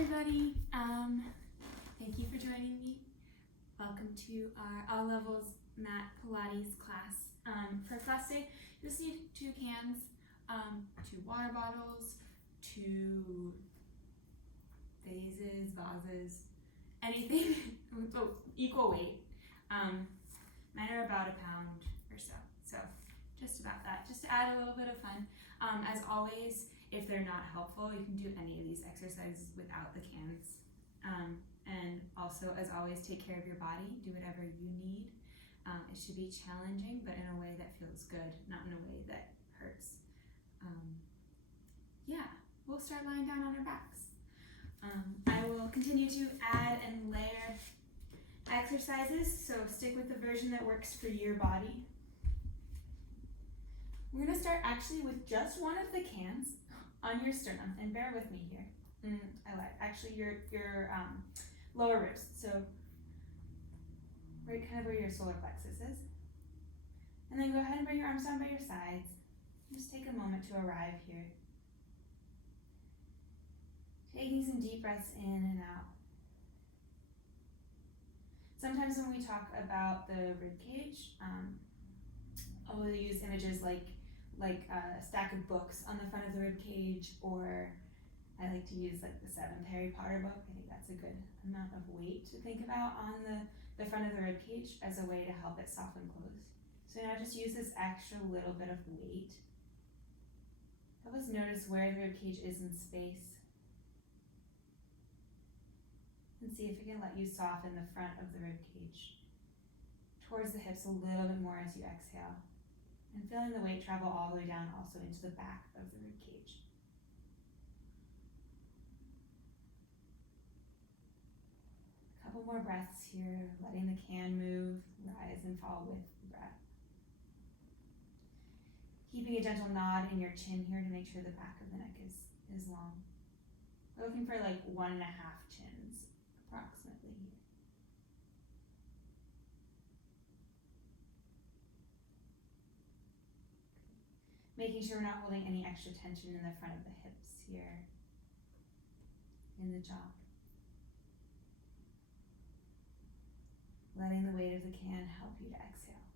everybody. Thank you for joining me. Welcome to our all levels mat Pilates class. For class day, you'll just need 2 cans, 2 water bottles, 2 vases, anything equal weight. Mine are about 1 pound or so. So just about that, just to add a little bit of fun. As always, if they're not helpful, you can do any of these exercises without the cans. And also, as always, take care of your body. Do whatever you need. It should be challenging, but in a way that feels good, not in a way that hurts. We'll start lying down on our backs. I will continue to add and layer exercises, so stick with the version that works for your body. We're going to start actually with just one of the cans on your sternum, and bear with me here. Actually your lower ribs, so right kind of where your solar plexus is. And then go ahead and bring your arms down by your sides. Just take a moment to arrive here. Taking some deep breaths in and out. Sometimes when we talk about the rib cage, we'll use images like a stack of books on the front of the rib cage, or I like to use like the 7th Harry Potter book. I think that's a good amount of weight to think about on the front of the rib cage as a way to help it soften closed. So now just use this extra little bit of weight. Help us notice where the rib cage is in space. And see if it can let you soften the front of the rib cage towards the hips a little bit more as you exhale. And feeling the weight travel all the way down also into the back of the rib cage. A couple more breaths here, letting the can move, rise and fall with the breath. Keeping a gentle nod in your chin here to make sure the back of the neck is long. We're looking for like 1.5 chins approximately here. Making sure we're not holding any extra tension in the front of the hips here, in the jaw. Letting the weight of the can help you to exhale.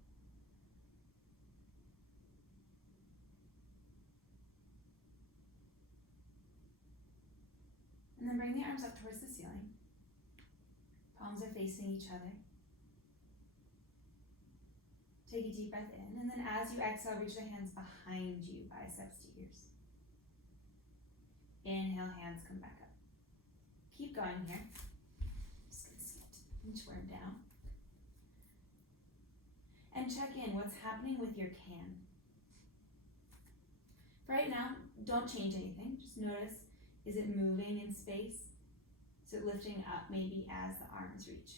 And then bring the arms up towards the ceiling. Palms are facing each other. Take a deep breath in, and then as you exhale, reach the hands behind you, biceps to ears. Inhale, hands come back up. Keep going here. Just gonna sit inchworm down. And check in, what's happening with your can? For right now, don't change anything. Just notice, is it moving in space? Is it lifting up maybe as the arms reach?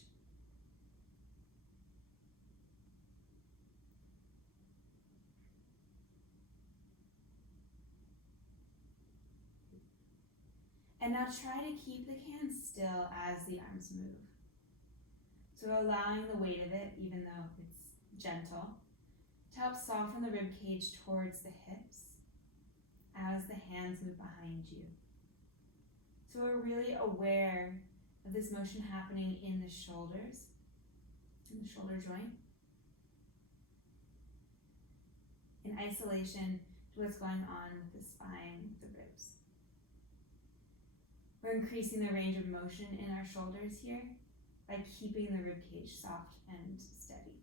And now try to keep the can still as the arms move. So allowing the weight of it, even though it's gentle, to help soften the rib cage towards the hips as the hands move behind you. So we're really aware of this motion happening in the shoulders, in the shoulder joint, in isolation to what's going on with the spine, with the ribs. We're increasing the range of motion in our shoulders here by keeping the rib cage soft and steady.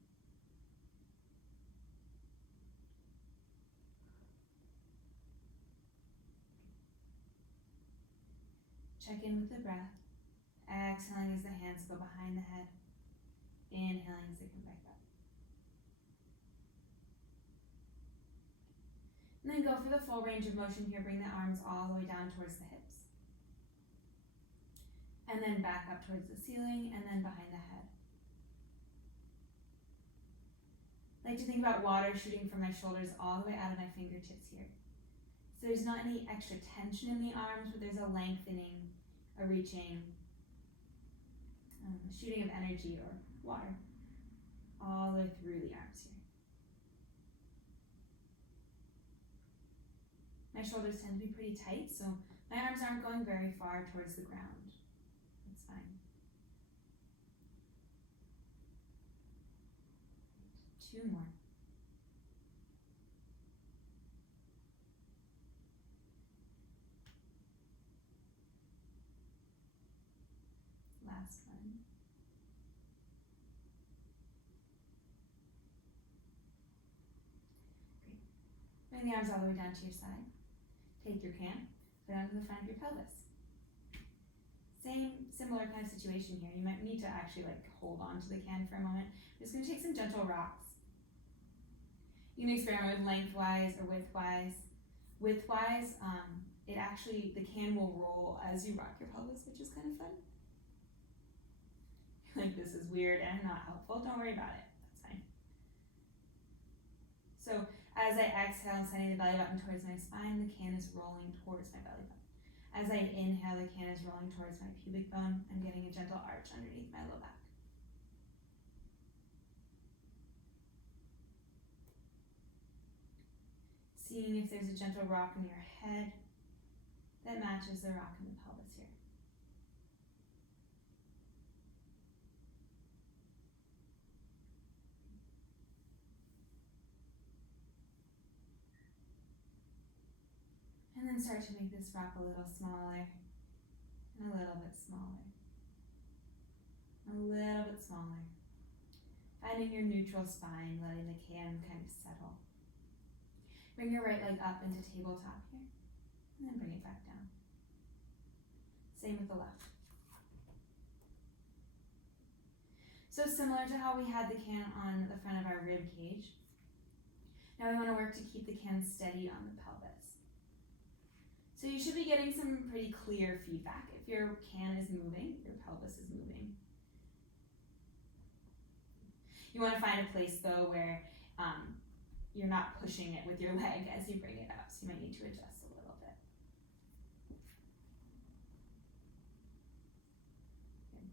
Check in with the breath. Exhaling as the hands go behind the head. Inhaling as they come back up. And then go for the full range of motion here. Bring the arms all the way down towards the hips. And then back up towards the ceiling, and then behind the head. I like to think about water shooting from my shoulders all the way out of my fingertips here. So there's not any extra tension in the arms, but there's a lengthening, a reaching, a shooting of energy or water all the way through the arms here. My shoulders tend to be pretty tight, so My arms aren't going very far towards the ground. That's fine. 2 more. Last one. Great. Bring the arms all the way down to your side. Take your can, put it onto the front of your pelvis. Similar kind of situation here. You might need to actually hold on to the can for a moment. I'm just going to take some gentle rocks. You can experiment with lengthwise or widthwise. Widthwise, the can will roll as you rock your pelvis, which is kind of fun. This is weird and not helpful. Don't worry about it. That's fine. So as I exhale, I'm sending the belly button towards my spine. The can is rolling towards my belly button. As I inhale, the can is rolling towards my pubic bone. I'm getting a gentle arch underneath my low back. Seeing if there's a gentle rock in your head that matches the rock in the pelvis here. And then start to make this rock a little smaller, and a little bit smaller, a little bit smaller. Finding your neutral spine, letting the can kind of settle. Bring your right leg up into tabletop here, and then bring it back down. Same with the left. So similar to how we had the can on the front of our rib cage, now we want to work to keep the can steady on the pelvis. So you should be getting some pretty clear feedback. If your can is moving, your pelvis is moving. You want to find a place though where you're not pushing it with your leg as you bring it up, so you might need to adjust a little bit. Okay.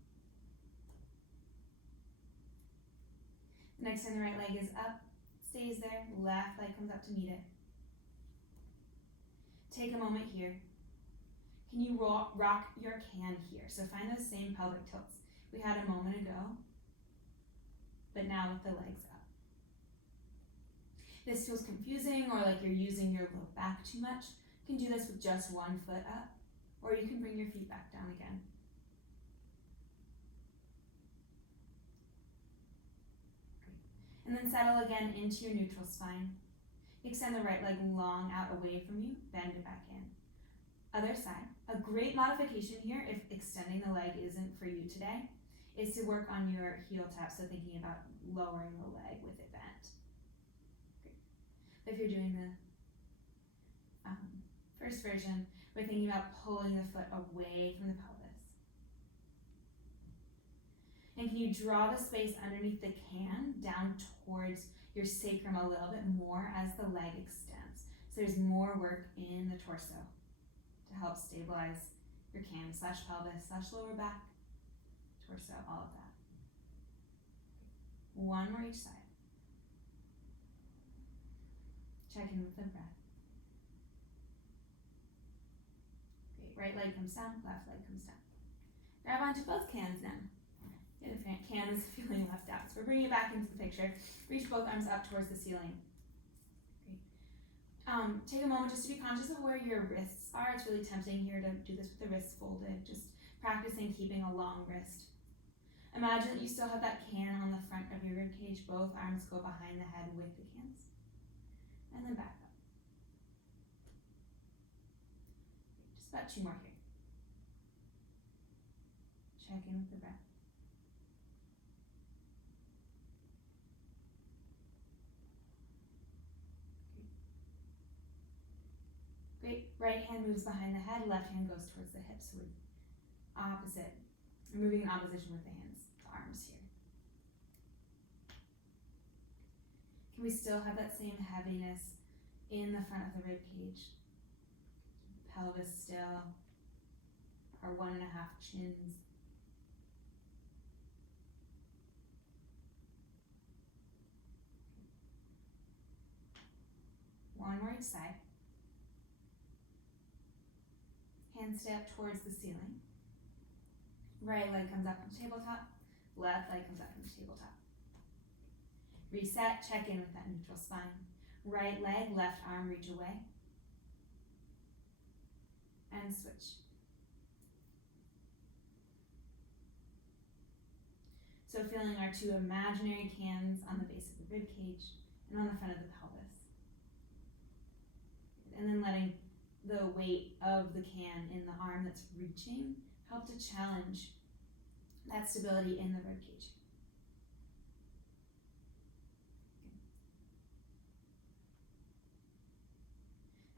The next time the right leg is up, stays there, left leg comes up to meet it. Take a moment here. Can you rock your can here? So find those same pelvic tilts we had a moment ago, but now with the legs up. This feels confusing or like you're using your low back too much. You can do this with just one foot up, or you can bring your feet back down again. Great. And then settle again into your neutral spine. Extend the right leg long out away from you, bend it back in. Other side. A great modification here, if extending the leg isn't for you today, is to work on your heel tap, so thinking about lowering the leg with it bent. Great. If you're doing the first version, we're thinking about pulling the foot away from the pelvis. And can you draw the space underneath the can down towards your sacrum a little bit more as the leg extends. So there's more work in the torso to help stabilize your can / pelvis / lower back, torso, all of that. One more each side. Check in with the breath. Great, right leg comes down, left leg comes down. Grab onto both cans now. The other can is feeling left out. So we're bringing it back into the picture. Reach both arms up towards the ceiling. Great. Take a moment just to be conscious of where your wrists are. It's really tempting here to do this with the wrists folded. Just practicing keeping a long wrist. Imagine that you still have that can on the front of your rib cage. Both arms go behind the head with the cans. And then back up. Just about 2 more here. Check in with the breath. Great. Right hand moves behind the head, left hand goes towards the hips. So we're opposite. We're moving in opposition with the hands, the arms here. Can we still have that same heaviness in the front of the rib cage? Pelvis still, our 1.5 chins. One more each side. hands stay up towards the ceiling. Right leg comes up from tabletop, left leg comes up from tabletop. Reset, check in with that neutral spine. Right leg, left arm reach away. And switch. So feeling our two imaginary cans on the base of the rib cage and on the front of the pelvis. And then letting the weight of the can in the arm that's reaching help to challenge that stability in the rib cage.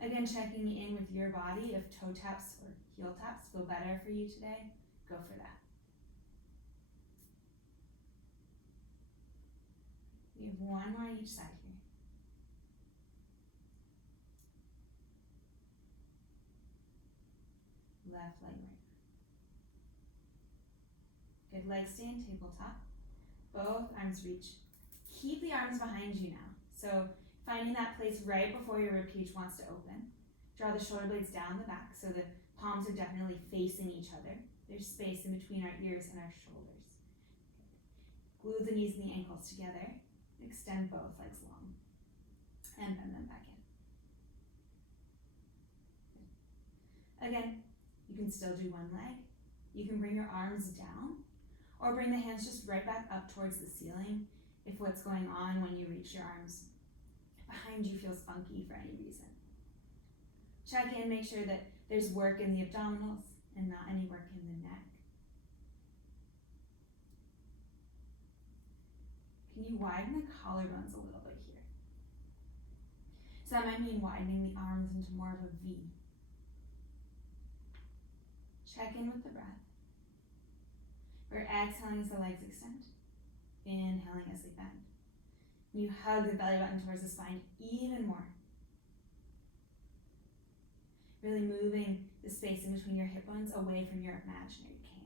Again, checking in with your body. If toe taps or heel taps feel better for you today, go for that. We have one more on each side here. Left leg, right. Good, legs stay in tabletop. Both arms reach. Keep the arms behind you now. So finding that place right before your ribcage wants to open. Draw the shoulder blades down the back so the palms are definitely facing each other. There's space in between our ears and our shoulders. Glue the knees and the ankles together. Extend both legs long. And bend them back in. Again, you can still do one leg. You can bring your arms down or bring the hands just right back up towards the ceiling if what's going on when you reach your arms behind you feels funky for any reason. Check in, make sure that there's work in the abdominals and not any work in the neck. Can you widen the collarbones a little bit here? So that might mean widening the arms into more of a V. Check in with the breath. We're exhaling as the legs extend. Inhaling as they bend. You hug the belly button towards the spine even more. Really moving the space in between your hip bones away from your imaginary can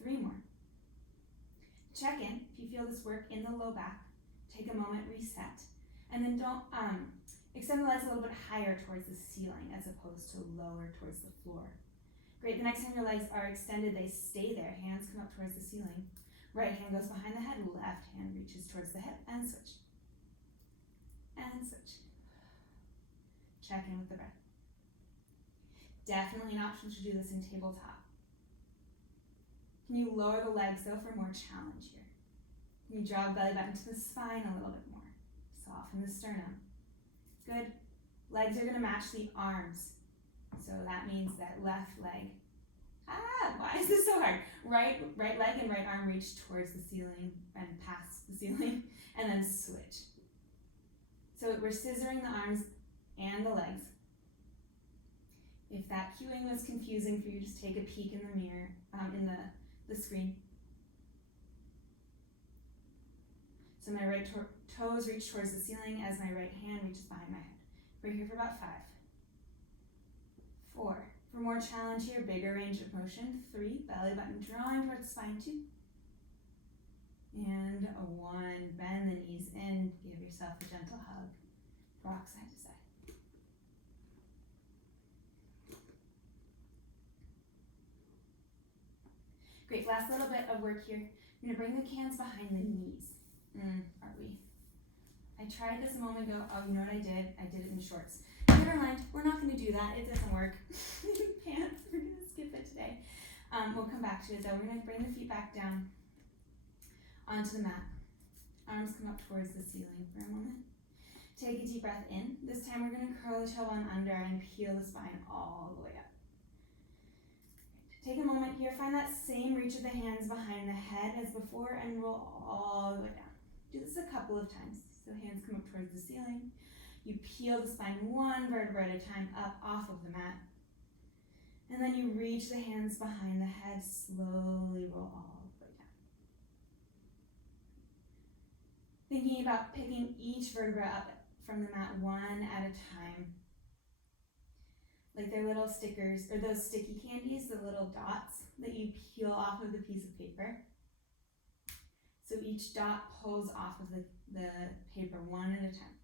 here. 3 more. Check in. If you feel this work in the low back, take a moment, reset. And then don't extend the legs a little bit higher towards the ceiling as opposed to lower towards the floor. Great, the next time your legs are extended, they stay there. Hands come up towards the ceiling. Right hand goes behind the head, left hand reaches towards the hip, and switch. And switch. Check in with the breath. Definitely an option to do this in tabletop. Can you lower the legs though for more challenge here? Can you draw the belly button to the spine a little bit more? Soften the sternum. Good. Legs are gonna match the arms. So that means that left leg, why is this so hard? Right leg and right arm reach towards the ceiling and past the ceiling, and then switch. So we're scissoring the arms and the legs. If that cueing was confusing for you, just take a peek in the mirror, in the screen. So my right toes reach towards the ceiling as my right hand reaches behind my head. We're here for about 5. 4. For more challenge here, bigger range of motion. 3, belly button drawing towards the spine. 2. And a 1, bend the knees in, give yourself a gentle hug. Rock side to side. Great, last little bit of work here. You're gonna bring the cans behind the knees. Are we? I tried this a moment ago. Oh, you know what I did? I did it in shorts. Never mind, we're not gonna do that. It doesn't work. Pants, we're gonna skip it today. We'll come back to it though. We're gonna bring the feet back down onto the mat. Arms come up towards the ceiling for a moment. Take a deep breath in. This time we're gonna curl the tailbone under and peel the spine all the way up. Take a moment here, find that same reach of the hands behind the head as before and roll all the way down. Do this a couple of times. So hands come up towards the ceiling. You peel the spine 1 vertebra at a time up off of the mat. And then you reach the hands behind the head, slowly roll all the way down. Thinking about picking each vertebra up from the mat 1 at a time. Like they're little stickers, or those sticky candies, the little dots that you peel off of the piece of paper. So each dot pulls off of the paper 1 at a time.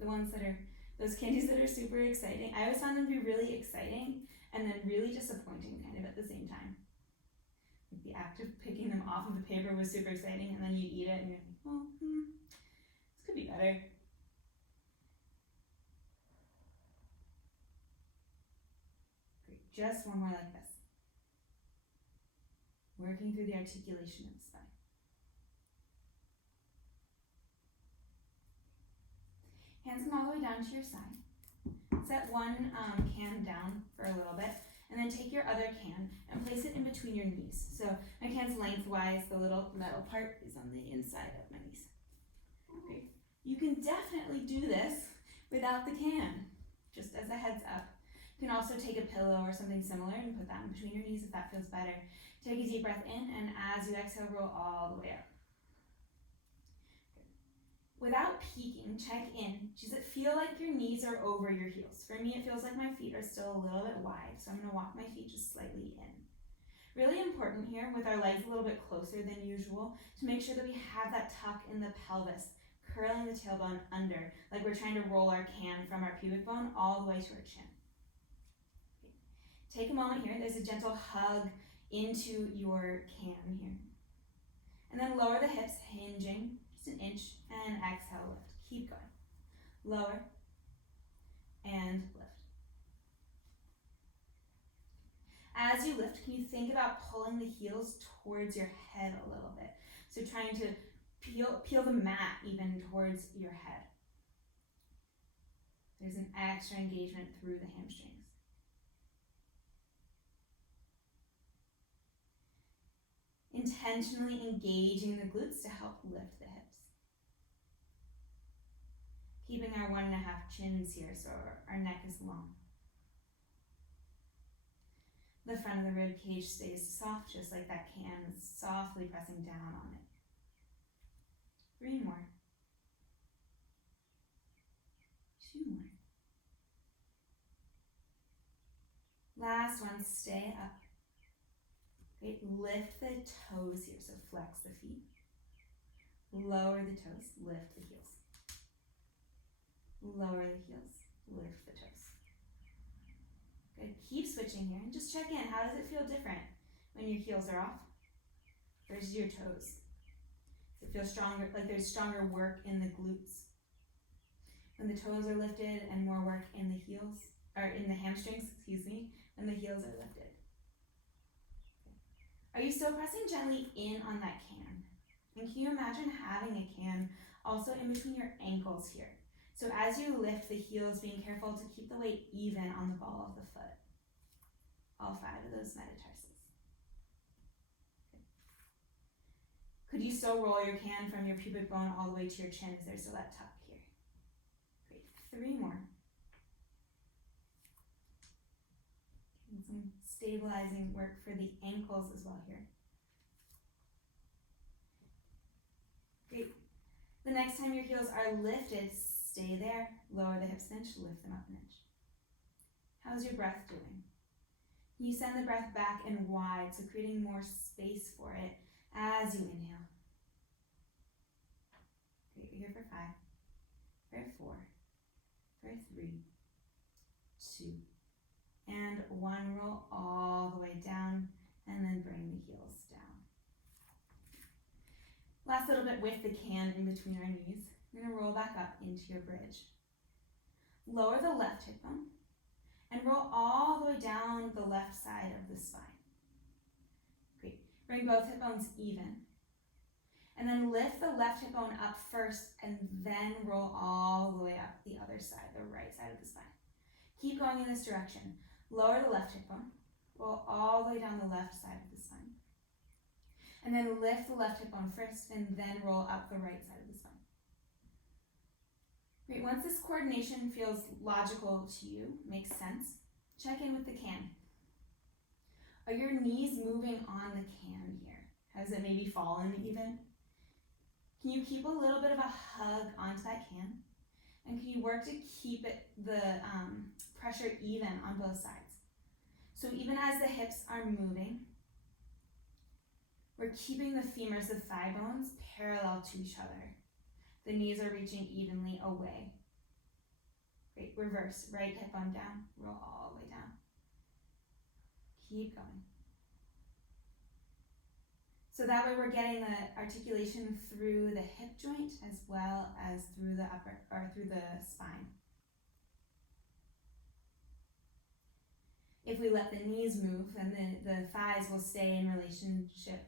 The ones that are Those candies that are super exciting. I always found them to be really exciting and then really disappointing kind of at the same time. Like the act of picking them off of the paper was super exciting, and then you eat it and you're like, well, this could be better. Great, just one more like this. Working through the articulation of the spine. Hands come all the way down to your side. Set one can down for a little bit, and then take your other can and place it in between your knees. So my can's lengthwise, the little metal part is on the inside of my knees. Great. You can definitely do this without the can, just as a heads up. You can also take a pillow or something similar and put that in between your knees if that feels better. Take a deep breath in, and as you exhale, roll all the way up. Without peeking, check in. Does it feel like your knees are over your heels? For me, it feels like my feet are still a little bit wide, so I'm going to walk my feet just slightly in. Really important here, with our legs a little bit closer than usual, to make sure that we have that tuck in the pelvis, curling the tailbone under, like we're trying to roll our can from our pubic bone all the way to our chin. Okay. Take a moment here. There's a gentle hug into your can here. And then lower the hips, hinging just an inch, and exhale, lift. Keep going. Lower and lift. As you lift, can you think about pulling the heels towards your head a little bit? So trying to peel the mat even towards your head. There's an extra engagement through the hamstrings. Intentionally engaging the glutes to help lift the hips. Keeping our 1.5 chins here so our neck is long. The front of the rib cage stays soft, just like that can, softly pressing down on it. 3 more. 2 more. Last one, stay up. Great, lift the toes here, so flex the feet. Lower the toes, lift the heels. Lower the heels, lift the toes. Good, keep switching here and just check in. How does it feel different when your heels are off versus your toes? Does it feel stronger, like there's stronger work in the glutes? When the toes are lifted and more work in the heels, or in the hamstrings, when the heels are lifted. Are you still pressing gently in on that can? And can you imagine having a can also in between your ankles here? So as you lift the heels, being careful to keep the weight even on the ball of the foot. All 5 of those metatarsals. Okay. Could you still roll your can from your pubic bone all the way to your chin? Is there still that tuck here? Great, 3 more. And some stabilizing work for the ankles as well here. Great. The next time your heels are lifted, stay there, lower the hips an inch, lift them up an inch. How's your breath doing? You send the breath back and wide, so creating more space for it as you inhale. Great, we're here for 5, for 4, for 3, 2, and 1. Roll all the way down, and then bring the heels down. Last little bit with the can in between our knees. We're going to roll back up into your bridge. Lower the left hip bone and roll all the way down the left side of the spine. Great. Bring both hip bones even. And then lift the left hip bone up first and then roll all the way up the other side, the right side of the spine. Keep going in this direction. Lower the left hip bone. Roll all the way down the left side of the spine. And then lift the left hip bone first and then roll up the right side of the spine. Great, once this coordination feels logical to you, makes sense, check in with the can. Are your knees moving on the can here? Has it maybe fallen even? Can you keep a little bit of a hug onto that can? And can you work to keep the pressure even on both sides? So even as the hips are moving, we're keeping the femurs, the thigh bones, parallel to each other. The knees are reaching evenly away. Great, reverse, right hip bone down, roll all the way down. Keep going. So that way we're getting the articulation through the hip joint as well as through the upper, or through the spine. If we let the knees move, then the thighs will stay in relationship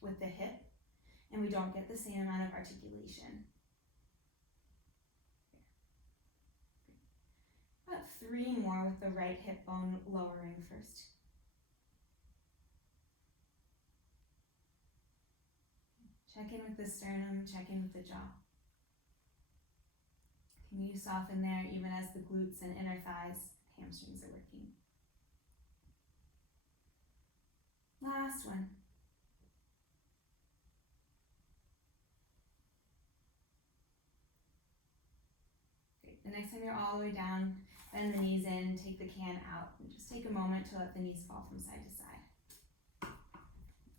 with the hip, and we don't get the same amount of articulation. About 3 more with the right hip bone lowering first. Check in with the sternum, check in with the jaw. Can you soften there even as the glutes and inner thighs, hamstrings are working? Last one. Great. The next time you're all the way down, bend the knees in, take the can out, and just take a moment to let the knees fall from side to side.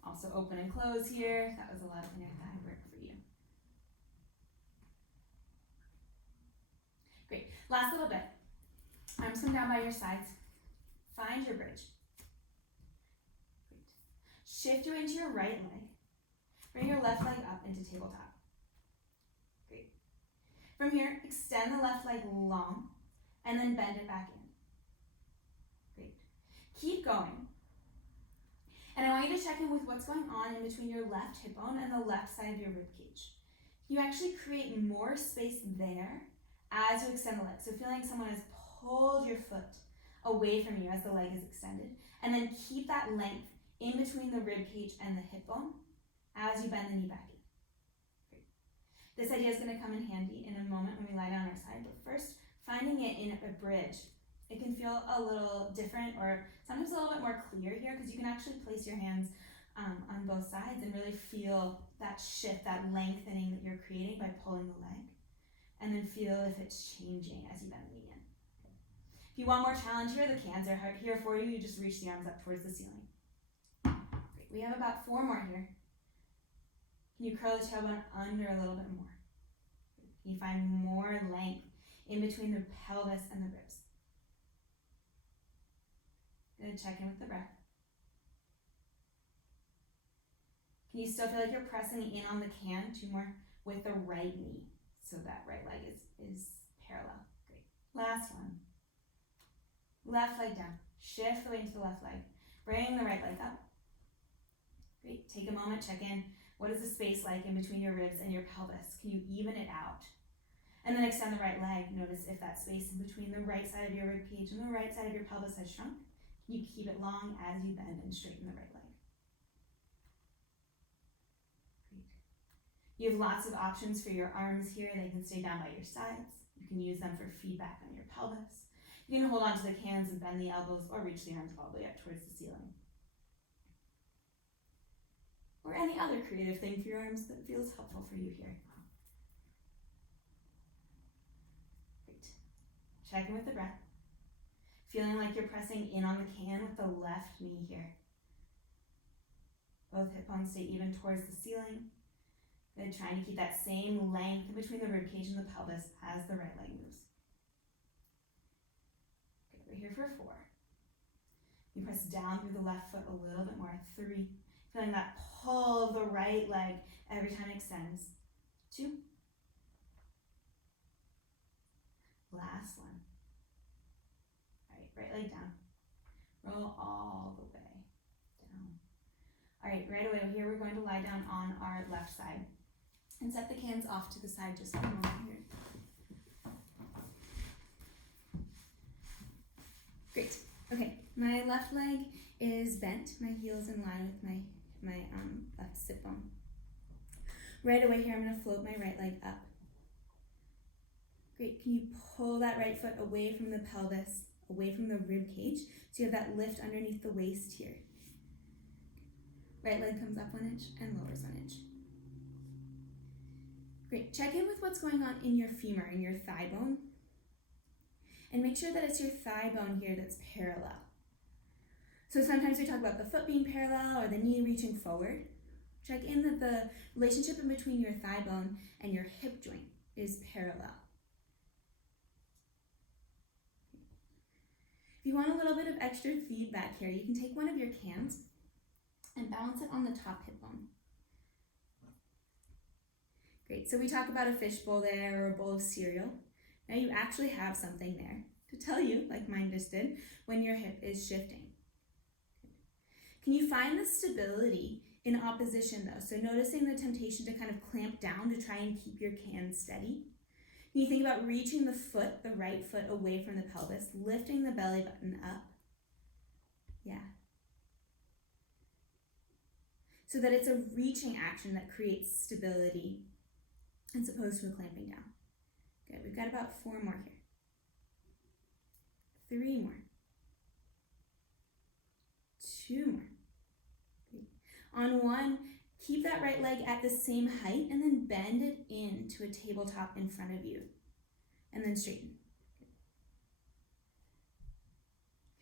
Also open and close here. That was a lot of inner thigh work for you. Great. Last little bit. Arms come down by your sides. Find your bridge. Great. Shift your weight into your right leg. Bring your left leg up into tabletop. Great. From here, extend the left leg long and then bend it back in. Great. Keep going. And I want you to check in with what's going on in between your left hip bone and the left side of your rib cage. You actually create more space there as you extend the leg. So feel like someone has pulled your foot away from you as the leg is extended, and then keep that length in between the rib cage and the hip bone as you bend the knee back in. Great. This idea is going to come in handy in a moment when we lie down on our side, but first, finding it in a bridge. It can feel a little different or sometimes a little bit more clear here because you can actually place your hands on both sides and really feel that shift, that lengthening that you're creating by pulling the leg, and then feel if it's changing as you bend the knee in. If you want more challenge here, the cans are here for you. You just reach the arms up towards the ceiling. Great. We have about 4 more here. Can you curl the tailbone under a little bit more? Can you find more length in between the pelvis and the ribs? Good, check in with the breath. Can you still feel like you're pressing in on the can? 2 more with the right knee, so that right leg is parallel. Great. Last one. Left leg down. Shift the weight into the left leg. Bring the right leg up. Great. Take a moment, check in. What is the space like in between your ribs and your pelvis? Can you even it out? And then extend the right leg. Notice if that space in between the right side of your rib cage and the right side of your pelvis has shrunk. You keep it long as you bend and straighten the right leg. Great. You have lots of options for your arms here. They can stay down by your sides. You can use them for feedback on your pelvis. You can hold on to the cans and bend the elbows or reach the arms all the way up towards the ceiling. Or any other creative thing for your arms that feels helpful for you here. Great. Check in with the breath. Feeling like you're pressing in on the can with the left knee here. Both hip bones stay even towards the ceiling. Good, trying to keep that same length in between the rib cage and the pelvis as the right leg moves. Good, we're here for 4. You press down through the left foot a little bit more. 3, feeling that pull of the right leg every time it extends. 2. Last one. Right leg down. Roll all the way down. All right, right away here we're going to lie down on our left side and set the cans off to the side just for a moment here. Great. Okay, my left leg is bent. My heel is in line with my left sit bone. Right away here I'm going to float my right leg up. Great. Can you pull that right foot away from the pelvis, away from the rib cage, so you have that lift underneath the waist here. Right leg comes up 1 inch and lowers 1 inch. Great. Check in with what's going on in your femur, in your thigh bone, and make sure that it's your thigh bone here that's parallel. So sometimes we talk about the foot being parallel or the knee reaching forward. Check in that the relationship in between your thigh bone and your hip joint is parallel. If you want a little bit of extra feedback here, you can take one of your cans and balance it on the top hip bone. Great, so we talk about a fish bowl there or a bowl of cereal. Now you actually have something there to tell you, like mine just did, when your hip is shifting. Can you find the stability in opposition though? So noticing the temptation to kind of clamp down to try and keep your can steady. Can you think about reaching the foot, the right foot, away from the pelvis, lifting the belly button up? Yeah. So that it's a reaching action that creates stability as opposed to a clamping down. Good, we've got about 4 more here. 3 more. 2 more. Great. On 1, keep that right leg at the same height and then bend it into a tabletop in front of you. And then straighten.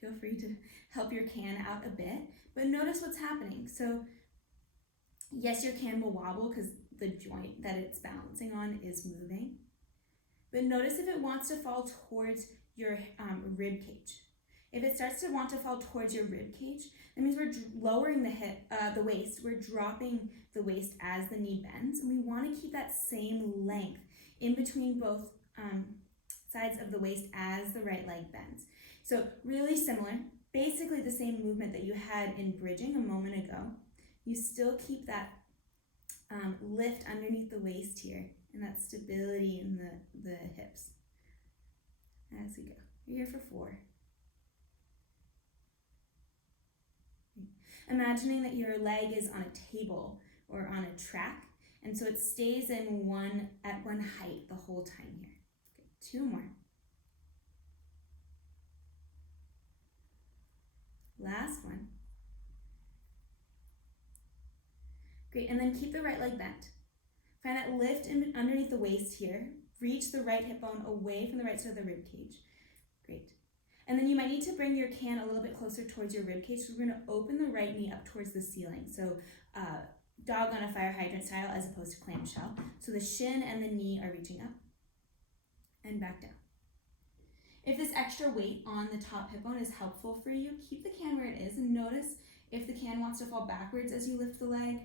Feel free to help your can out a bit, but notice what's happening. So yes, your can will wobble because the joint that it's balancing on is moving. But notice if it wants to fall towards your rib cage. If it starts to want to fall towards your rib cage, that means we're lowering the waist. We're dropping the waist as the knee bends, and we want to keep that same length in between both sides of the waist as the right leg bends. So really similar, basically the same movement that you had in bridging a moment ago. You still keep that lift underneath the waist here and that stability in the hips. As we go. We're here for 4. Imagining that your leg is on a table or on a track, and so it stays at one height the whole time here. Okay, 2 more. Last one. Great, and then keep the right leg bent. Find that lift underneath the waist here. Reach the right hip bone away from the right side of the rib cage. Great. And then you might need to bring your can a little bit closer towards your rib cage. So we're going to open the right knee up towards the ceiling. So dog on a fire hydrant style as opposed to clamshell. So the shin and the knee are reaching up and back down. If this extra weight on the top hip bone is helpful for you, keep the can where it is and notice if the can wants to fall backwards as you lift the leg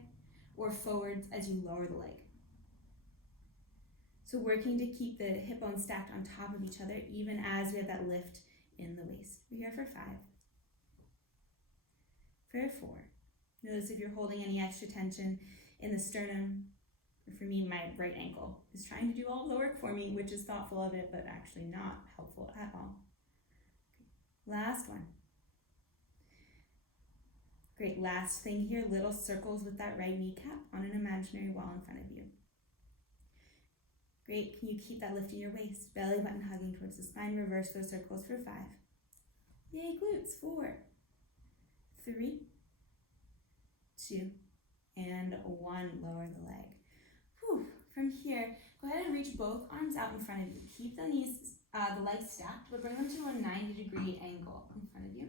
or forwards as you lower the leg. So working to keep the hip bones stacked on top of each other even as we have that lift in the waist. We're here for 5. For 4. Notice if you're holding any extra tension in the sternum, or for me, my right ankle is trying to do all the work for me, which is thoughtful of it, but actually not helpful at all. Okay. Last one. Great, last thing here, little circles with that right kneecap on an imaginary wall in front of you. Great, can you keep that lift in your waist? Belly button hugging towards the spine. Reverse those circles for 5. Yay, glutes. 4, 3, 2, and 1. Lower the leg. Whew. From here, go ahead and reach both arms out in front of you. Keep the knees, the legs stacked, but bring them to a 90-degree angle in front of you.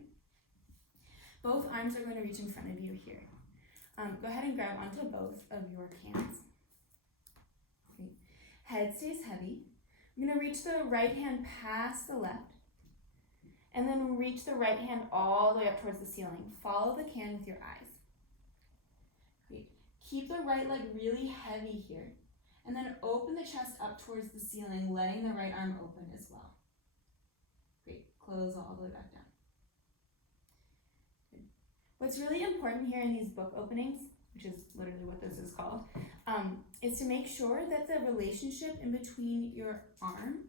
Both arms are going to reach in front of you here. Go ahead and grab onto both of your cans. Great. Head stays heavy. I'm going to reach the right hand past the left, and then reach the right hand all the way up towards the ceiling. Follow the can with your eyes. Great. Keep the right leg really heavy here, and then open the chest up towards the ceiling, letting the right arm open as well. Great. Close all the way back down. Good. What's really important here in these book openings, which is literally what this is called, is to make sure that the relationship in between your arm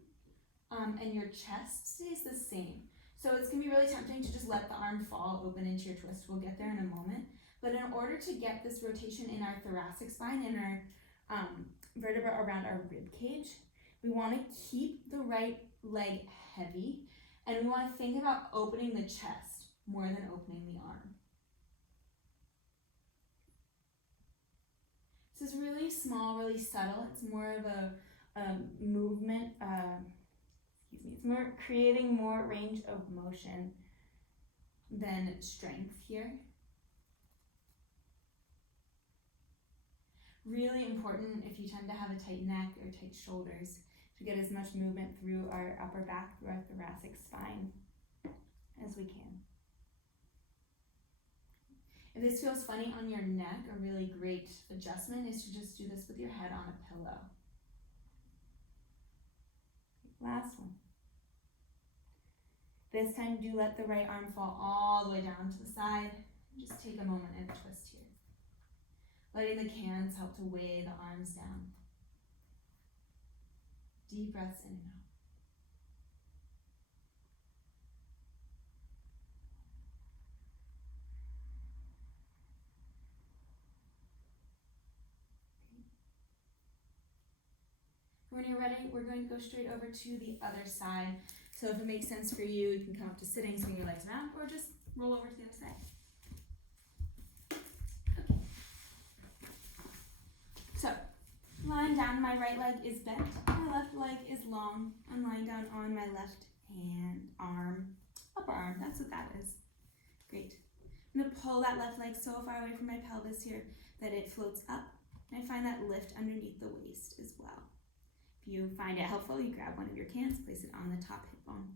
and your chest stays the same. So it's going to be really tempting to just let the arm fall open into your twist. We'll get there in a moment. But in order to get this rotation in our thoracic spine and our vertebra around our rib cage, we want to keep the right leg heavy, and we want to think about opening the chest more than opening the arm. This is really small, really subtle. It's more of a movement, it's more creating more range of motion than strength here. Really important if you tend to have a tight neck or tight shoulders to get as much movement through our upper back, through our thoracic spine as we can. If this feels funny on your neck, a really great adjustment is to just do this with your head on a pillow. Last one. This time, do let the right arm fall all the way down to the side. Just take a moment and twist here. Letting the cans help to weigh the arms down. Deep breaths in and out. When you're ready, we're going to go straight over to the other side. So if it makes sense for you, you can come up to sitting, swing your legs around, or just roll over to the other side. Okay. So, lying down, my right leg is bent, my left leg is long. I'm lying down on my left hand, arm, upper arm, that's what that is. Great. I'm going to pull that left leg so far away from my pelvis here that it floats up, and I find that lift underneath the waist as well. If you find it helpful, you grab one of your cans, place it on the top hip bone.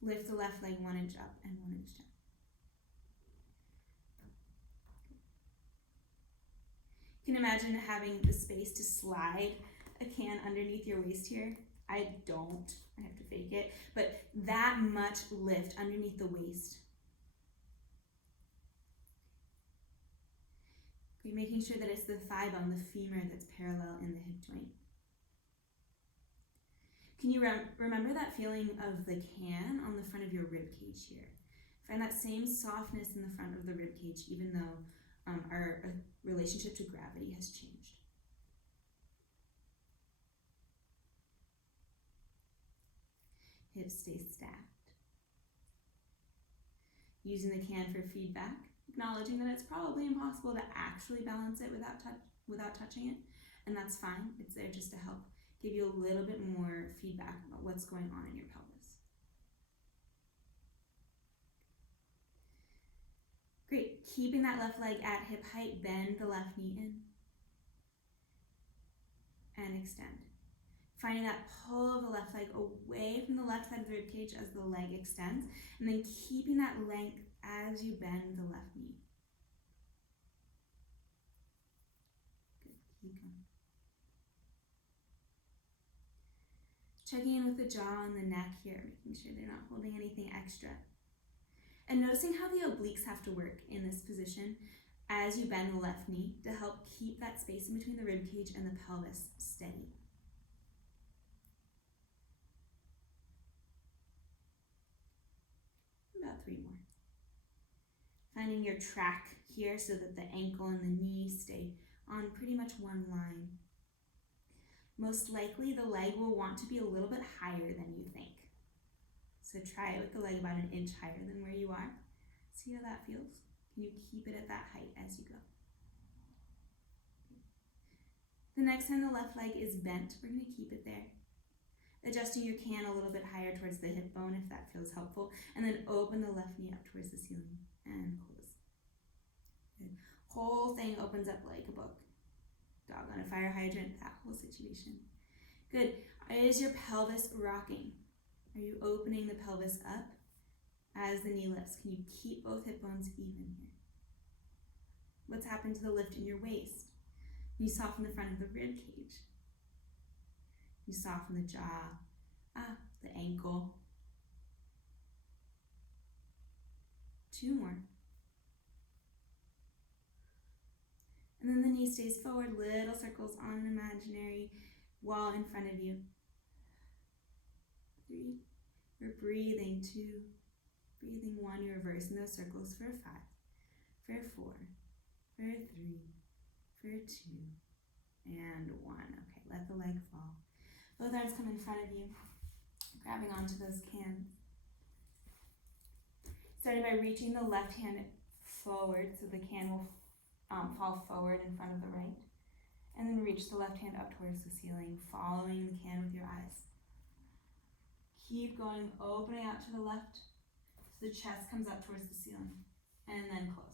Lift the left leg 1 inch up and 1 inch down. You can imagine having the space to slide a can underneath your waist here. I don't, I have to fake it, but that much lift underneath the waist. Okay, making sure that it's the thigh bone, the femur, that's parallel in the hip joint. Can you remember that feeling of the can on the front of your rib cage here? Find that same softness in the front of the rib cage, even though our relationship to gravity has changed. Hips stay stacked. Using the can for feedback, acknowledging that it's probably impossible to actually balance it without touching it, and that's fine. It's there just to help give you a little bit more feedback about what's going on in your pelvis. Great, keeping that left leg at hip height, bend the left knee in and extend. Finding that pull of the left leg away from the left side of the rib cage as the leg extends, and then keeping that length as you bend the left knee. Good, keep going. Checking in with the jaw and the neck here, making sure they're not holding anything extra. And noticing how the obliques have to work in this position as you bend the left knee to help keep that space in between the rib cage and the pelvis steady. About 3 more. Finding your track here so that the ankle and the knee stay on pretty much one line. Most likely the leg will want to be a little bit higher than you think. So try it with the leg about 1 inch higher than where you are. See how that feels? Can you keep it at that height as you go? The next time the left leg is bent, we're going to keep it there. Adjusting your can a little bit higher towards the hip bone if that feels helpful, and then open the left knee up towards the ceiling and close. Good. Whole thing opens up like a book. Dog on a fire hydrant, that whole situation. Good. Is your pelvis rocking? Are you opening the pelvis up as the knee lifts? Can you keep both hip bones even here? What's happened to the lift in your waist? Can you soften the front of the rib cage? You soften the jaw, the ankle. 2 more. And then the knee stays forward, little circles on an imaginary wall in front of you. 3, you're breathing. 2, breathing. 1, you reverse in those circles for 5, for 4, for 3, for 2, and 1. Okay, let the leg fall. Both arms come in front of you, grabbing onto those cans. Starting by reaching the left hand forward so the can will fall forward in front of the right. And then reach the left hand up towards the ceiling, following the can with your eyes. Keep going, opening out to the left so the chest comes up towards the ceiling. And then close.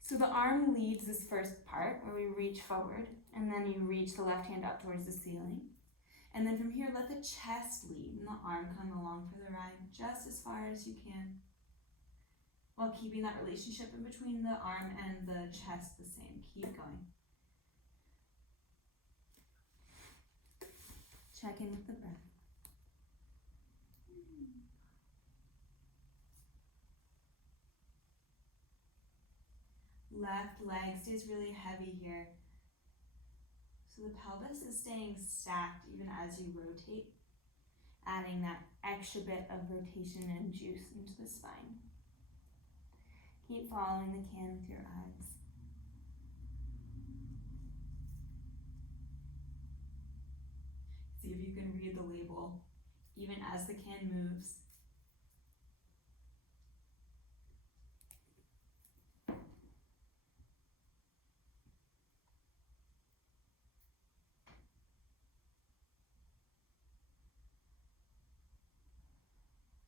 So the arm leads this first part where we reach forward, and then you reach the left hand up towards the ceiling. And then from here, let the chest lead and the arm come along for the ride just as far as you can, while keeping that relationship in between the arm and the chest the same. Keep going. Check in with the breath. Left leg stays really heavy here. So the pelvis is staying stacked even as you rotate, adding that extra bit of rotation and juice into the spine. Keep following the can with your eyes. See if you can read the label, even as the can moves.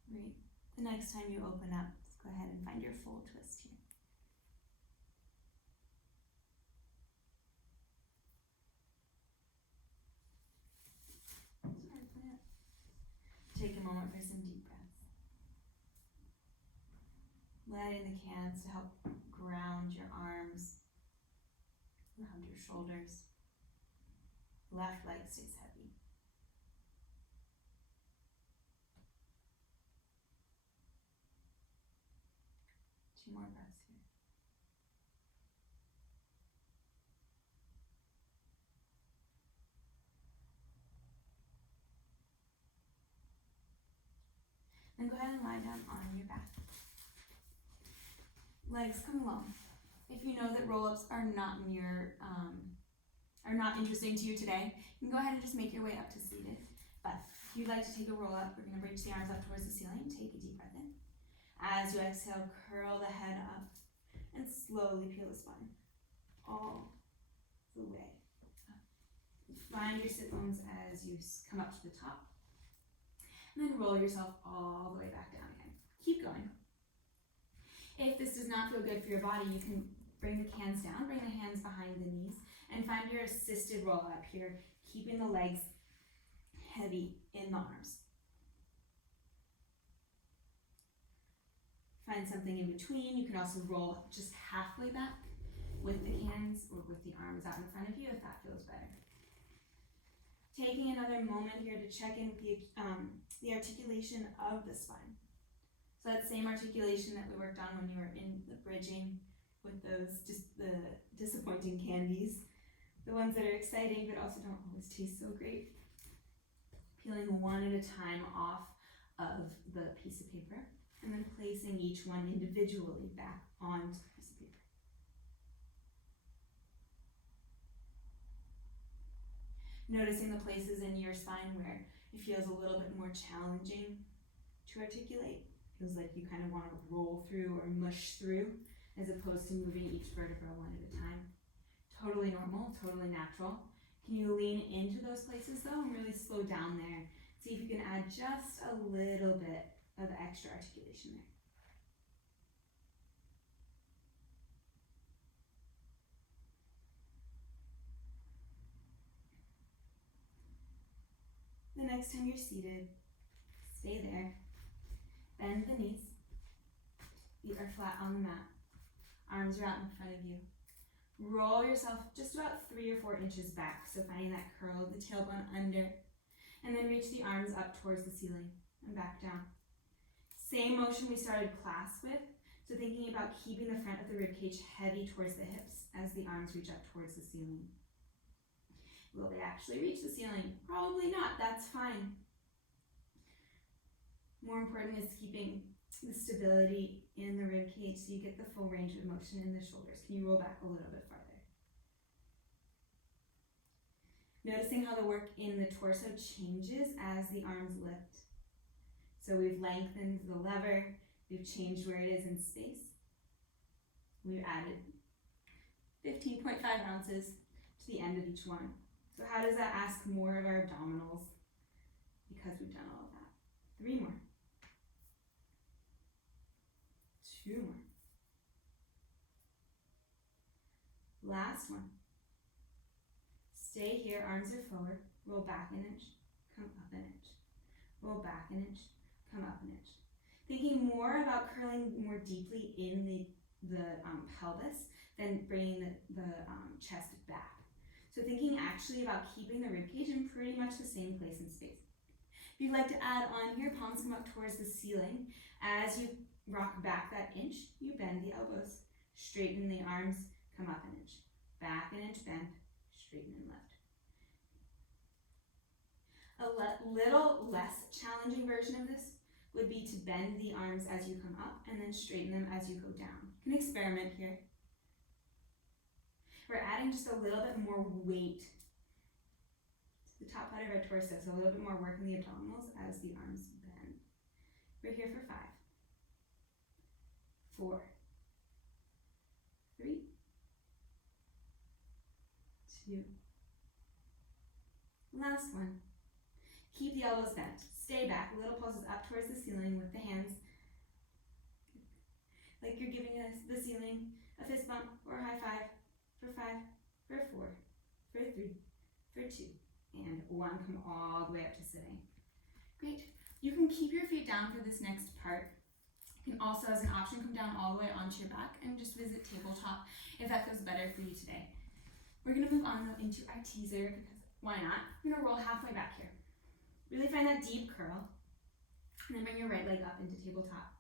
Great. The next time you open up, let's go ahead and find your full twist here. Take a moment for some deep breaths. Letting the cans to help ground your arms, ground your shoulders. Left leg stays heavy. Two more breaths here. Then go ahead and lie down on your back. Legs come along. If you know that roll-ups are not in your are not interesting to you today, you can go ahead and just make your way up to seated. But if you'd like to take a roll-up, we're going to reach the arms up towards the ceiling. Take a deep breath in. As you exhale, curl the head up and slowly peel the spine all the way up. Find your sit bones as you come up to the top. And then roll yourself all the way back down again. Keep going. If this does not feel good for your body, you can bring the cans down, bring the hands behind the knees, and find your assisted roll up here, keeping the legs heavy in the arms. Find something in between. You can also roll just halfway back with the cans or with the arms out in front of you if that feels better. Taking another moment here to check in with the articulation of the spine. So that same articulation that we worked on when you were in the bridging with those the disappointing candies, the ones that are exciting but also don't always taste so great. Peeling one at a time off of the piece of paper and then placing each one individually back onto the piece of paper. Noticing the places in your spine where it feels a little bit more challenging to articulate. Feels like you kind of want to roll through or mush through as opposed to moving each vertebra one at a time. Totally normal, totally natural. Can you lean into those places though and really slow down there? See if you can add just a little bit of extra articulation there. The next time you're seated, stay there. Bend the knees. Feet are flat on the mat. Arms are out in front of you. Roll yourself just about 3 or 4 inches back, so finding that curl of the tailbone under. And then reach the arms up towards the ceiling and back down. Same motion we started class with, so thinking about keeping the front of the ribcage heavy towards the hips as the arms reach up towards the ceiling. Will they actually reach the ceiling? Probably not, that's fine. More important is keeping the stability in the ribcage so you get the full range of motion in the shoulders. Can you roll back a little bit farther? Noticing how the work in the torso changes as the arms lift. So we've lengthened the lever, we've changed where it is in space. We've added 15.5 ounces to the end of each one. So how does that ask more of our abdominals? Because we've done all of that. 3 more. 2 more. Last one. Stay here, arms are forward, roll back an inch, come up an inch. Roll back an inch, come up an inch. Thinking more about curling more deeply in the pelvis than bringing the chest back. So thinking actually about keeping the ribcage in pretty much the same place in space. If you'd like to add on here, palms come up towards the ceiling. As you rock back that inch, you bend the elbows. Straighten the arms, come up an inch. Back an inch, bend, straighten and lift. A little less challenging version of this would be to bend the arms as you come up and then straighten them as you go down. You can experiment here. We're adding just a little bit more weight to the top part of our torso, so a little bit more work in the abdominals as the arms bend. We're here for 5, 4, 3, 2. Last one. Keep the elbows bent. Stay back. Little pulses up towards the ceiling with the hands. Like you're giving the ceiling a fist bump or a high five. For 5, for 4, for 3, for 2, and 1. Come all the way up to sitting. Great. You can keep your feet down for this next part. You can also, as an option, come down all the way onto your back and just visit tabletop if that feels better for you today. We're going to move on though into our teaser because why not? We're going to roll halfway back here. Really find that deep curl and then bring your right leg up into tabletop.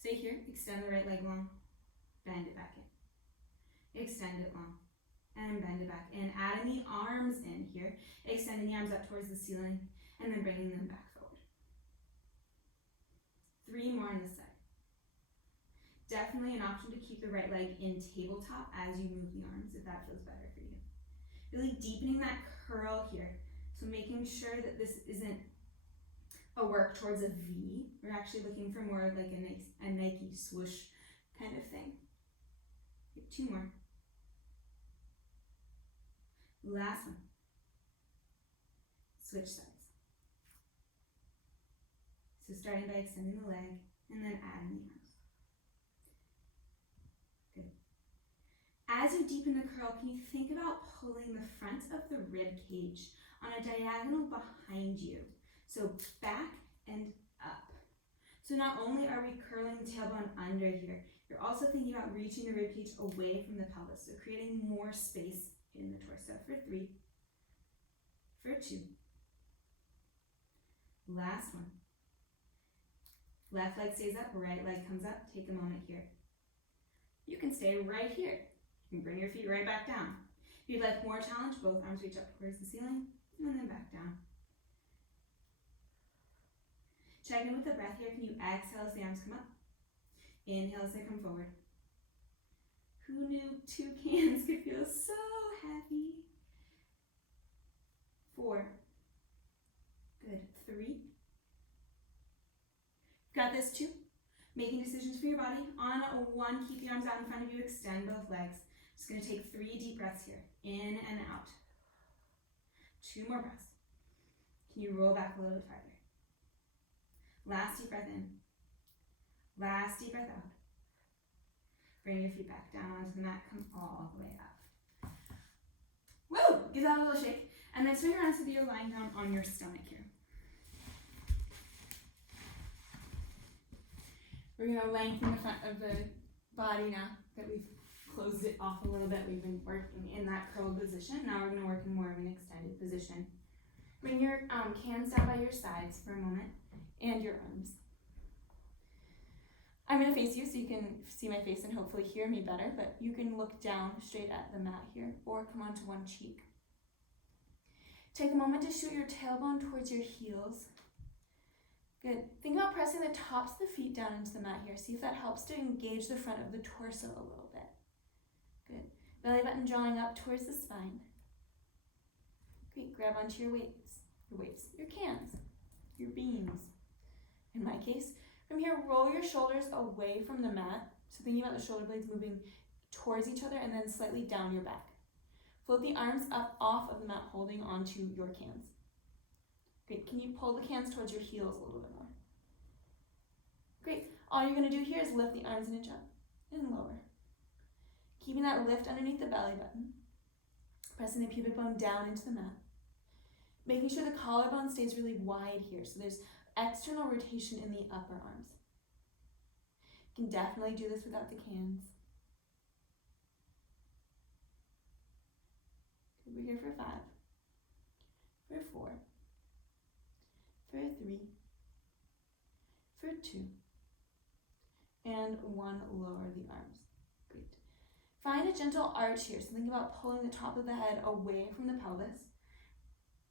Stay here, extend the right leg long, bend it back in. Extend it long and bend it back in. Adding the arms in here, extending the arms up towards the ceiling and then bringing them back forward. 3 more on this side. Definitely an option to keep the right leg in tabletop as you move the arms if that feels better for you. Really deepening that curl here. So making sure that this isn't a work towards a V. We're actually looking for more of like a Nike swoosh kind of thing. 2 more. Last one. Switch sides. So starting by extending the leg and then adding the arms. Good. As you deepen the curl, can you think about pulling the front of the rib cage on a diagonal behind you? So back and up. So not only are we curling the tailbone under here, you're also thinking about reaching the ribcage away from the pelvis, so creating more space in the torso. For 3, for 2. Last one. Left leg stays up, right leg comes up. Take a moment here. You can stay right here. You can bring your feet right back down. If you'd like more challenge, both arms reach up towards the ceiling and then back down. Check in with the breath here. Can you exhale as the arms come up? Inhale as they come forward. Who knew 2 cans could feel so heavy? 4. Good. 3. Got this 2. Making decisions for your body. On a 1, keep the arms out in front of you. Extend both legs. Just going to take 3 deep breaths here. In and out. 2 more breaths. Can you roll back a little bit farther? Last deep breath in. Last deep breath out. Bring your feet back down onto the mat. Come all the way up. Woo! Give that a little shake. And then swing around so that you're lying down on your stomach here. We're going to lengthen the front of the body now that we've closed it off a little bit. We've been working in that curled position. Now we're going to work in more of an extended position. Bring your hands down by your sides for a moment and your arms. I'm going to face you so you can see my face and hopefully hear me better, but you can look down straight at the mat here or come onto one cheek. Take a moment to shoot your tailbone towards your heels. Good. Think about pressing the tops of the feet down into the mat here. See if that helps to engage the front of the torso a little bit. Good. Belly button drawing up towards the spine. Great. Grab onto your weights, your cans, your beams. In my case, from here, roll your shoulders away from the mat. So thinking about the shoulder blades moving towards each other and then slightly down your back. Float the arms up off of the mat, holding onto your cans. Great. Can you pull the cans towards your heels a little bit more? Great. All you're going to do here is lift the arms an inch up and lower. Keeping that lift underneath the belly button. Pressing the pubic bone down into the mat. Making sure the collarbone stays really wide here, so there's external rotation in the upper arms. You can definitely do this without the cans. We're here for 5, for 4, for 3, for 2, and 1, lower the arms. Great. Find a gentle arch here, so think about pulling the top of the head away from the pelvis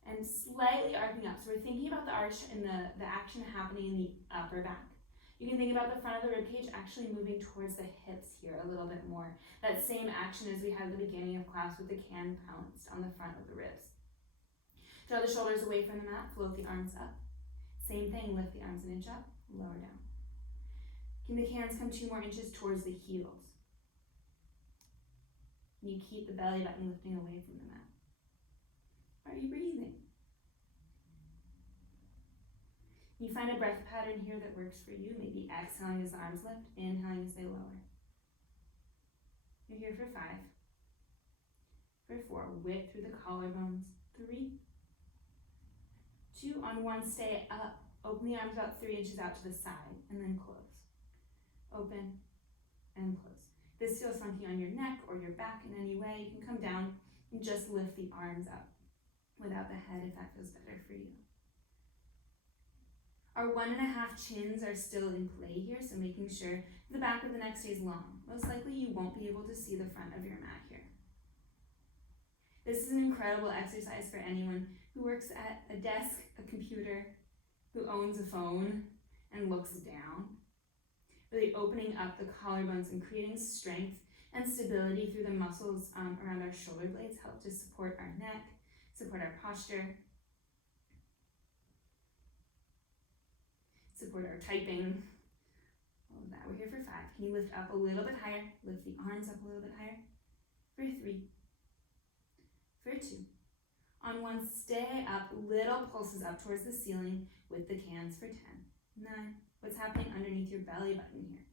and slightly arcing up. So we're thinking about the arch and the action happening in the upper back. You can think about the front of the ribcage actually moving towards the hips here a little bit more. That same action as we had at the beginning of class with the can balanced on the front of the ribs. Draw the shoulders away from the mat, float the arms up. Same thing, lift the arms an inch up, lower down. Can the cans come 2 more inches towards the heels? And you keep the belly button lifting away from the mat. Are you breathing? You find a breath pattern here that works for you. Maybe exhaling as the arms lift, inhaling as they lower. You're here for 5, for 4, width through the collarbones, 3, 2, on 1, stay up. Open the arms about 3 inches out to the side, and then close. Open and close. This feels funky on your neck or your back in any way. You can come down and just lift the arms up without the head if that feels better for you. Our 1.5 chins are still in play here, so making sure the back of the neck stays long. Most likely you won't be able to see the front of your mat here. This is an incredible exercise for anyone who works at a desk, a computer, who owns a phone and looks down. Really opening up the collarbones and creating strength and stability through the muscles around our shoulder blades help to support our neck, support our posture, support our typing, all of that. We're here for 5. Can you lift up a little bit higher? Lift the arms up a little bit higher. For 3, for 2. On 1, stay up, little pulses up towards the ceiling with the cans for 10, 9. What's happening underneath your belly button here?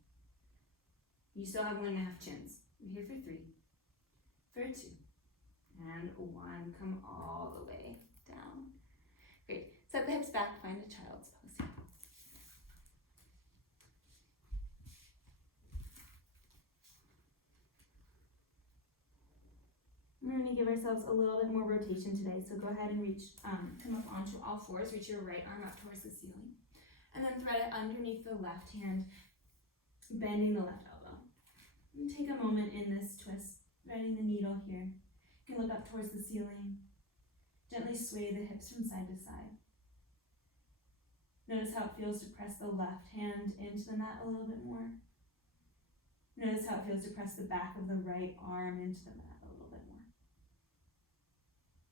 You still have 1.5 chins. We're here for 3, for 2, and 1. Come all the way down. Great. Set the hips back, find a child's pose here. We're going to give ourselves a little bit more rotation today, so go ahead and reach, come up onto all 4s, reach your right arm up towards the ceiling, and then thread it underneath the left hand, bending the left elbow. And take a moment in this twist, threading the needle here. You can look up towards the ceiling, gently sway the hips from side to side. Notice how it feels to press the left hand into the mat a little bit more. Notice how it feels to press the back of the right arm into the mat a little bit more.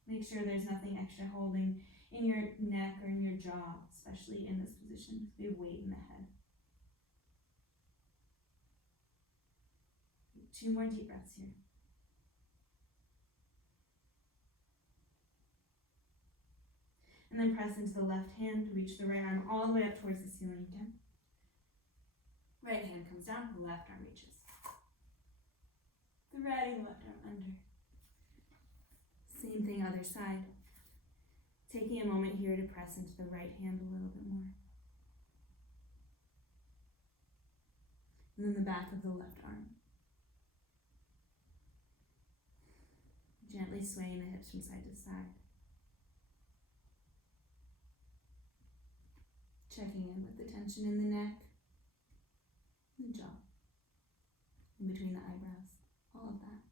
Make sure there's nothing extra holding in your neck or in your jaw, especially in this position, because we have weight in the head. 2 more deep breaths here. And then press into the left hand, reach the right arm all the way up towards the ceiling again. Right hand comes down, the left arm reaches. Threading the left arm under. Same thing, other side. Taking a moment here to press into the right hand a little bit more. And then the back of the left arm. Gently swaying the hips from side to side. Checking in with the tension in the neck, the jaw, in between the eyebrows, all of that.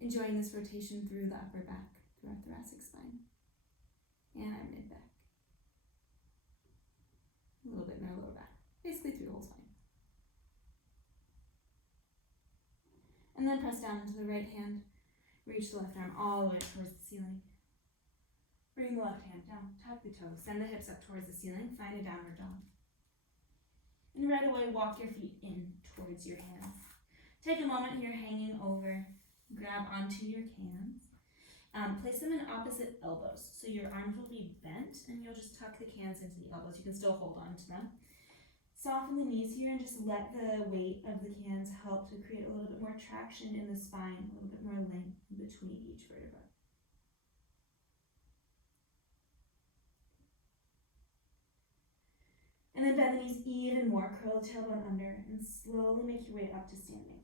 Enjoying this rotation through the upper back, through our thoracic spine, and our mid back. A little bit in our lower back, basically through the whole spine. And then press down into the right hand, reach the left arm all the way up towards the ceiling. Bring the left hand down, tuck the toes, send the hips up towards the ceiling, find a downward dog. And right away, walk your feet in towards your hands. Take a moment here hanging over, grab onto your cans. Place them in opposite elbows, so your arms will be bent, and you'll just tuck the cans into the elbows. You can still hold on to them. Soften the knees here and just let the weight of the cans help to create a little bit more traction in the spine, a little bit more length in between each vertebra. And then bend the knees even more, curl the tailbone under, and slowly make your way up to standing.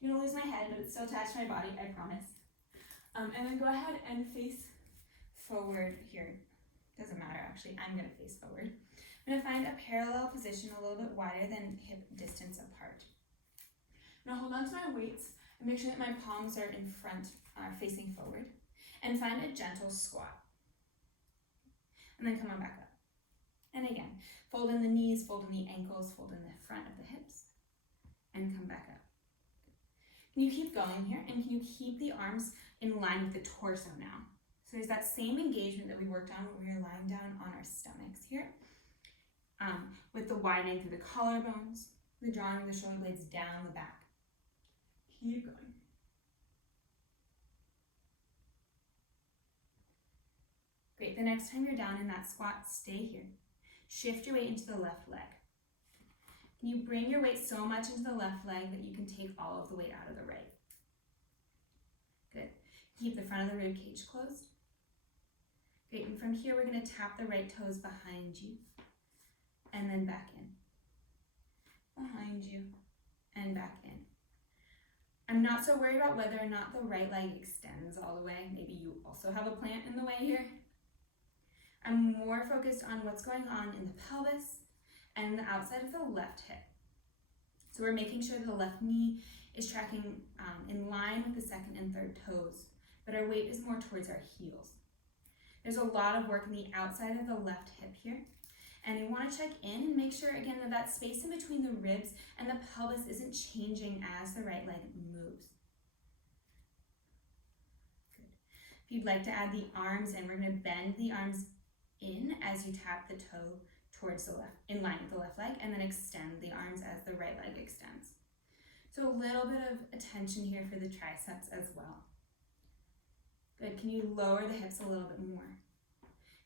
I'm gonna lose my head, but it's still attached to my body, I promise. And then go ahead and face forward here. Doesn't matter, actually, I'm gonna face forward. I'm gonna find a parallel position a little bit wider than hip distance apart. I'm gonna hold on to my weights and make sure that my palms are in front, facing forward. And find a gentle squat. And then come on back up. And again, fold in the knees, fold in the ankles, fold in the front of the hips, and come back up. Can you keep going here? And can you keep the arms in line with the torso now? So there's that same engagement that we worked on when we were lying down on our stomachs here, with the widening through the collarbones, the drawing of the shoulder blades down the back. Keep going. Great, the next time you're down in that squat, stay here. Shift your weight into the left leg. Can you bring your weight so much into the left leg that you can take all of the weight out of the right? Good. Keep the front of the rib cage closed. Great, and from here we're going to tap the right toes behind you and then back in. Behind you and back in. I'm not so worried about whether or not the right leg extends all the way. Maybe you also have a plant in the way here. I'm more focused on what's going on in the pelvis and the outside of the left hip. So we're making sure that the left knee is tracking in line with the second and third toes, but our weight is more towards our heels. There's a lot of work in the outside of the left hip here, and you want to check in and make sure, again, that that space in between the ribs and the pelvis isn't changing as the right leg moves. Good. If you'd like to add the arms in, we're going to bend the arms in as you tap the toe towards the left, in line with the left leg, and then extend the arms as the right leg extends. So a little bit of attention here for the triceps as well. Good, can you lower the hips a little bit more?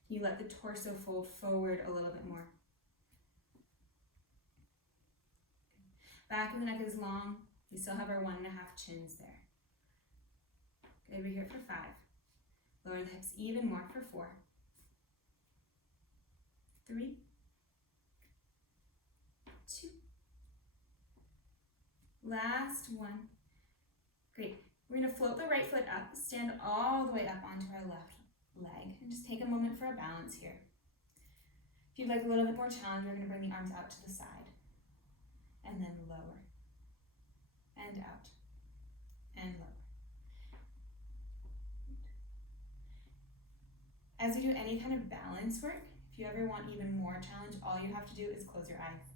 Can you let the torso fold forward a little bit more? Back of the neck is long. We still have our 1.5 chins there. Good, we're here for 5. Lower the hips even more for 4. 3, 2. Last one. Great. We're going to float the right foot up, stand all the way up onto our left leg, and just take a moment for a balance here. If you'd like a little bit more challenge, we're going to bring the arms out to the side, and then lower, and out, and lower. As we do any kind of balance work, if you ever want even more challenge, all you have to do is close your eyes.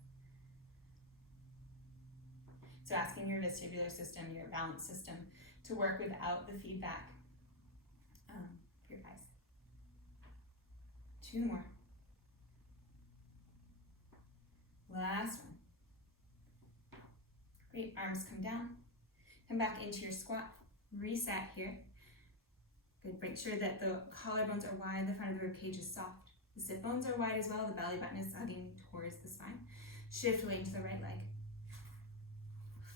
So asking your vestibular system, your balance system, to work without the feedback of your eyes. 2 more. Last one. Great, arms come down. Come back into your squat. Reset here. Good, make sure that the collarbones are wide, the front of the rib cage is soft. The sit bones are wide as well, the belly button is hugging towards the spine. Shift weight into the right leg.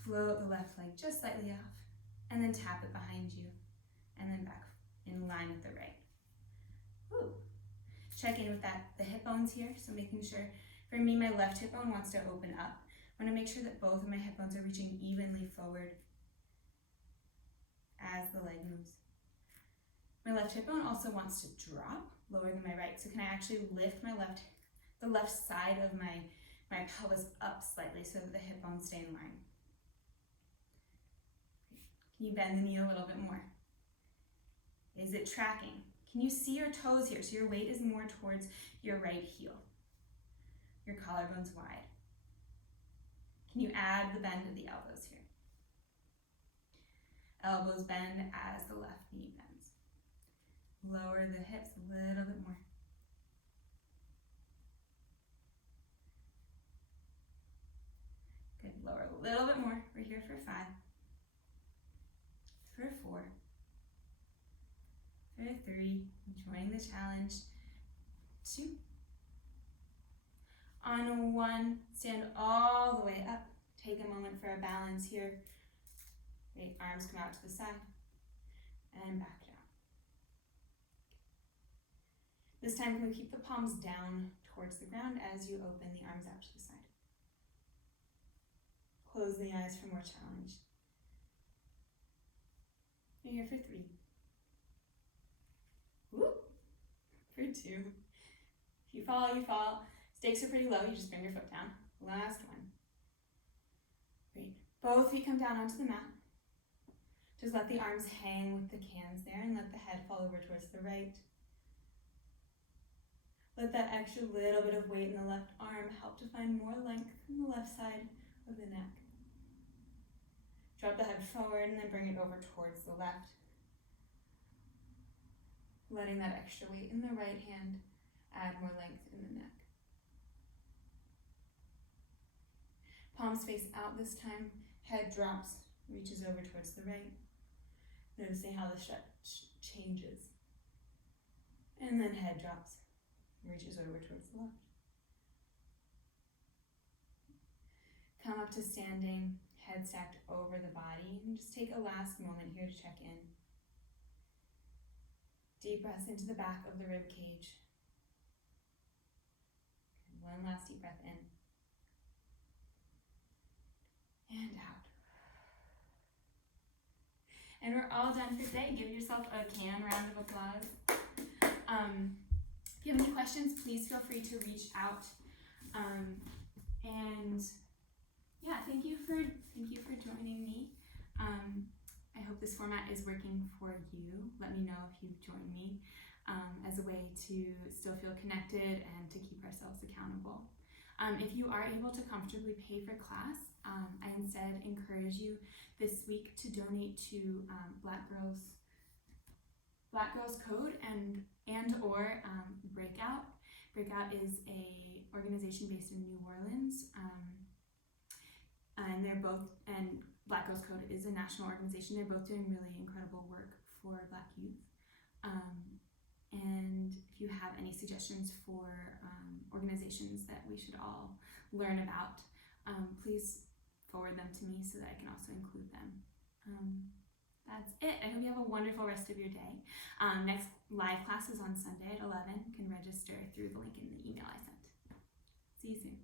Float the left leg just slightly off, and then tap it behind you, and then back in line with the right. Woo. Check in with the hip bones here, so making sure, for me, my left hip bone wants to open up. I want to make sure that both of my hip bones are reaching evenly forward as the leg moves. My left hip bone also wants to drop lower than my right, so can I actually lift the left side of my pelvis up slightly so that the hip bones stay in line. Can you bend the knee a little bit more? Is it tracking? Can you see your toes here? So your weight is more towards your right heel. Your collarbone's wide. Can you add the bend of the elbows here? Elbows bend as the left knee bends. Lower the hips a little bit more. Good, lower a little bit more. We're here for 5. For 4, for 3, enjoying the challenge, 2, on 1, stand all the way up, take a moment for a balance here, great, arms come out to the side, and back down. This time, can we keep the palms down towards the ground as you open the arms out to the side? Close the eyes for more challenge. You're here for 3. Woo! For 2. If you fall, you fall. Stakes are pretty low, you just bring your foot down. Last one. Great. Both feet come down onto the mat. Just let the arms hang with the cans there and let the head fall over towards the right. Let that extra little bit of weight in the left arm help to find more length in the left side of the neck. Drop the head forward and then bring it over towards the left. Letting that extra weight in the right hand add more length in the neck. Palms face out this time. Head drops, reaches over towards the right. Noticing how the stretch changes. And then head drops, reaches over towards the left. Come up to standing, head stacked over the body, and just take a last moment here to check in. Deep breaths into the back of the rib cage. And one last deep breath in. And out. And we're all done for today. Give yourself a round of applause. If you have any questions, please feel free to reach out. And yeah, thank you for joining me. I hope this format is working for you. Let me know if you've joined me as a way to still feel connected and to keep ourselves accountable. If you are able to comfortably pay for class, I instead encourage you this week to donate to Black Girls Code and or BreakOUT. BreakOUT is a organization based in New Orleans, and they're both, and Black Girls Code is a national organization. They're both doing really incredible work for Black youth. And if you have any suggestions for organizations that we should all learn about, please forward them to me so that I can also include them. That's it. I hope you have a wonderful rest of your day. Next live class is on Sunday at 11. You can register through the link in the email I sent. See you soon.